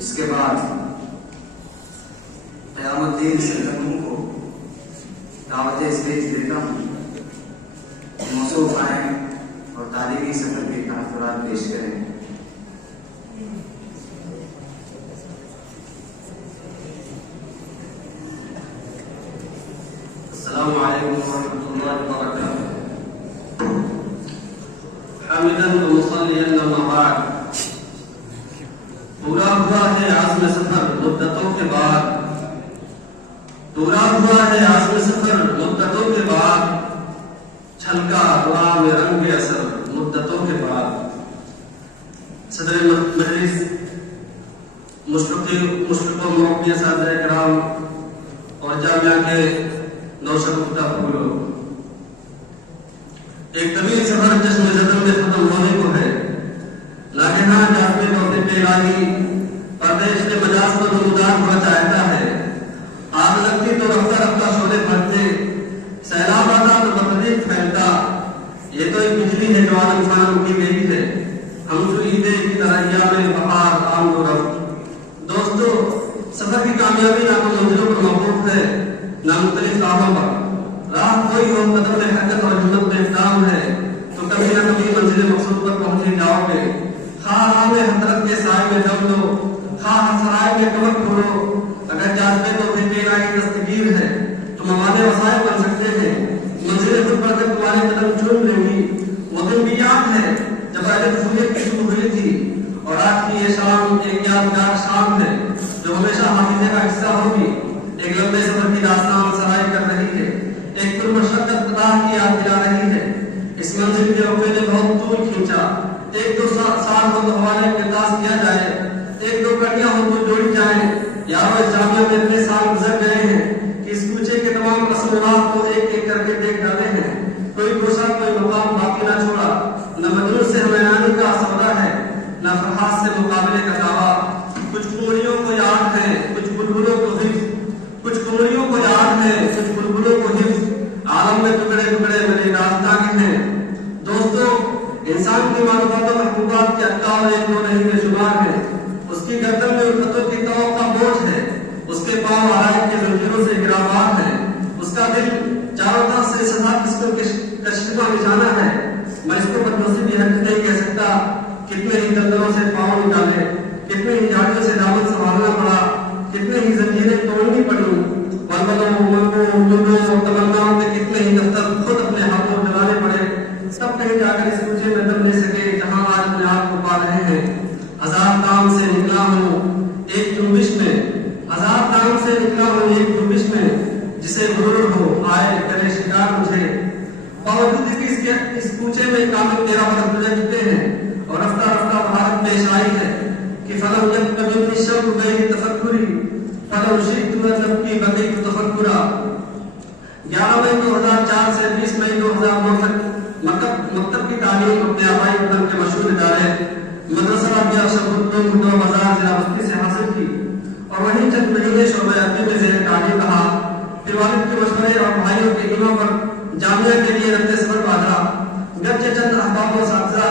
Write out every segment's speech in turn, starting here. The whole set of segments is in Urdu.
اس کے بعد قیام الدین سلطنوں کو دعوت اسٹیج دیتا ہوں، موصوف آئیں اور تعلیمی سفر کے تحفظات پیش کریں۔ السلام علیکم ورحمۃ اللہ وبرکاتہ۔ حامداً ومصلياً اما بعد، پورا ہوا ہے عزم سفر مدتوں کے بعد، پورا ہوا ہے عزم سفر مدتوں کے بعد، چھلکا دعا میں رنگ اثر مدتوں کے بعد۔ صدر مجلس، مشرق و موقع اساتذہ کرام اور جامعہ کے نوشگفتہ پھولوں، ایک طویل سفر جشن زدن میں ختم ہونے کو ہے۔ ناگہاں جاذبے توفیق الہی پردیش کے مجاز کو نمودار ہوا چاہتا ہے۔ آگ لگتی تو رفتہ رفتہ شعلے پھٹتے، سیلاب آتا تو بتدریج پھیلتا۔ یہ تو ایک بجلی ہے جو عالم فانم کی گئی ہے، ہم جو عیدے کی طرح ایام بہار آمد و رفت۔ دوستو، سفر کی کامیابی نہ تو منزلوں پر موقوف ہے نہ مختلف راہوں پر۔ راہ کوئی ہو، قدم میں حرکت اور ہمت میں اقدام ہے تو کبھی نہ کبھی منزل مقصود پر پہنچ ہی جاؤ گے۔ خواہ راہ میں حضرت کے سائے میں دم لو، خواہ سرائے میں کمر کھولو، اگر جاذبے تو الہی دستگیر ہے تو مواد وسائل بن سکتے ہیں۔ منزل خود پر جب تمہارے قدم چوم لیں گی، وہ دن بھی یاد ہے جب اہل طفولیت کی شروع ہوئی تھی، اور آج کی یہ شام ایک یادگار شام ہے جو ہمیشہ حافظے کا حصہ ہوگی۔ ایک لمبے سفر کی داستان سرائی کر رہی ہے، ایک پرمشقت قطار کی یاد دلا رہی ہے۔ اس منزل کے رقبے نے بہت طول کھینچا، ایک دو سال ہو تو حوالے کرداس کیا جائے، ایک دو کڑیاں ہو تو جوڑی جائیں۔ یارو اس جامعہ میں اتنے سال گزر گئے ہیں کہ اس کوچے کے تمام رسومات کو ایک ایک کر کے دیکھ ڈالے ہیں۔ کوئی گوشہ کوئی مقام باقی نہ چھوڑا، نہ مجنون سے ہمیانی کا سودا ہے، نہ فرحات سے مقابلے کا دعویٰ۔ کچھ کنوریوں کو یاد ہے، کچھ بلبلوں کو حفظ، کچھ کنوریوں کو یاد ہے، کچھ بلبلوں کو حفظ۔ عالم میں ٹکڑے ٹکڑے میرے داستان ہیں۔ دوستو، انسان کی معلومات و محبوبات کے اقدار ایک دو نہیں بے شمار ہیں۔ اس کی گردن میں الفتوں کی توق کا بوجھ ہے، اس کے پاؤں آرائب کے زنجیروں سے گرابار ہے، اس کا دل چاروں طرف سے سزا قسموں کے کشمہ نشانہ ہے۔ میں اس کو بدنصیبی حق نہیں کہہ سکتا، کتنے ہی دلدلوں سے پاؤں نکالے، کتنے ہی جھاڑیوں سے دامن سنبھالنا پڑا، کتنے ہی زنجیریں توڑنی پڑی، بلبلوں منگوں لڈوں تمناؤں کے کتنے ہی دفتر خود اپنے ہاتھوں جلانے پڑے، سب کہیں جا کر اس کوچے میں دم لے سکے جہاں آج اپنے آپ کو پا رہے ہیں۔ ہزار کام سے نکلا ہوں ایک جنبش میں، ہزار کام سے نکلا ہوں ایک جنبش میں، جسے غرور ہو آئے کرے شکار مجھے۔ باوجود اس کوچے میں کامل 13 برس گزر چکے ہیں اور رفتہ رفتہ بھارت پیش آئی ہے کہ فلم جب کبھی نشب گئی تفکری، فلم شیخ نب کی بقی تفکرا۔ 11 مئی 2004 سے 20 مئی 2009 تک مکتب کی تعلیم اپنے آبائی وطن کے مشہور ادارے مدرسہ رابعہ شمس الدین بازار ضلع بستی سے حاصل کی، اور وہیں چند مہینے شعبہ عربی میں زیر تعلیم رہا۔ پھر والد کے مشورے اور بھائیوں کے علموں پر جامعہ کے لیے رفت سفر باندھا۔ گرچہ چند احباب و اساتذہ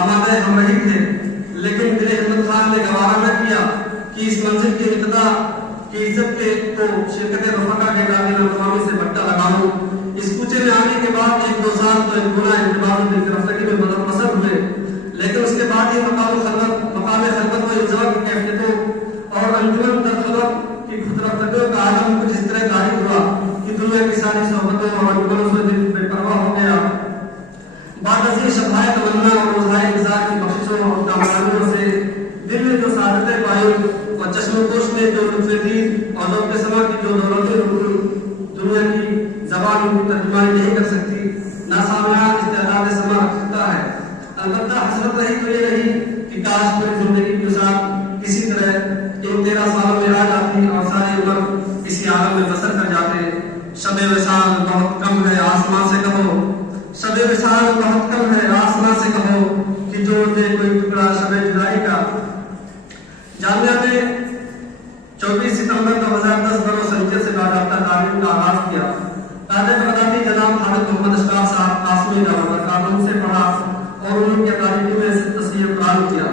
آمادہ ہمراہی تھے، لیکن دل احمد خان نے گوارا نہ کیا کہ اس منزل کی ابتدا کی عزت کے تو شرکت رفقا کے تعلیم انتظامی سے بٹا لگاؤں۔ اس کوچے میں آنے کے بعد ایک دو سال تو ایک گناہ انتباہ و دلگرفتگی میں مدد ہوئے، لیکن اس کے بعد ہی مقام خلوت و انزوا کی کیفیتوں اور انجمن در خلوت کی خود رفتگیوں کا عالم کچھ اس طرح ظاہر ہوا کہ دنیا کی ساری صحبتوں اور انجمنوں سے دل بے پرواہ ہو گیا۔ بعد ازیں شبھائے تمنا اور روزائے انتظار کی بخششوں اور کامرانیوں سے دل نے جو سعادتیں پائی اور چشم و گوش نے جو لطف دید اور ذوق سما کی جو دولتیں لوٹی، دنیا کی زبان ان کی ترجمانی نہیں کر سکتی، نہ سامعان استعداد سما رکھ سکتا ہے۔ البتہ حسرت رہی تو یہ رہی کہ کاش پوری زندگی کے ساتھ کسی طرح ان 13 سالوں میں آ جاتی اور ساری عمر کسی عالم میں بسر کر جاتے۔ شب وصال بہت کم ہے آسمان سے کہو، شب وصال بہت کم ہے آسمان سے کہو کہ جوڑ دے کوئی ٹکڑا شب جدائی کا۔ جامعہ میں 24 ستمبر 2010 برو سنچر سے باضابطہ تعلیم کا آغاز کیا۔ تاج بغدادی جناب خالد محمد اشفاق صاحب قاسمی دعوت برکاتہم سے پڑھا اور انہوں نے تعلیمی میں سے تصحیح قرآن کیا۔